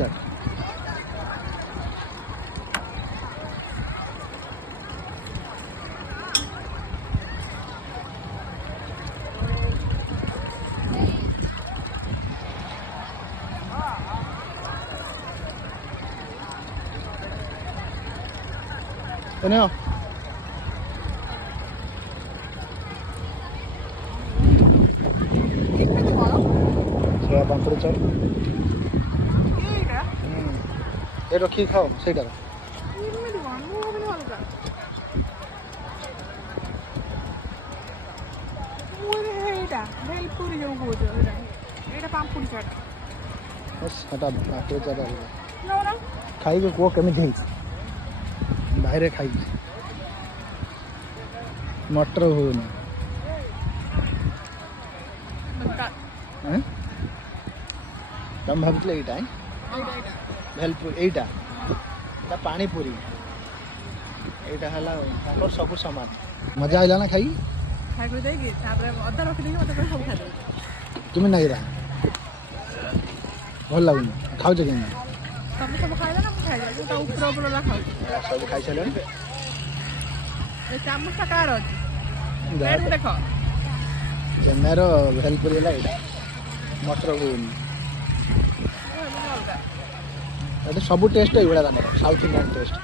चाट Ano? Saya pampur चाट ये रखी खाओ ସେଇଟା बस हटा पापड़ चाट खाइबे को केमिति ହେଇଛି बाहर खाई मटर होनी तुम भावुले एटा भेलपुर एटा पानी पूरी एटा हला सब सामान मजा आइला ना खाई तुम नहीं रहा भल लगुन खाऊ के सब खाई सारे चेन्नईर भेलपुरी है मटर होनी सब टेस्ट है साउथ इंडियन टेस्ट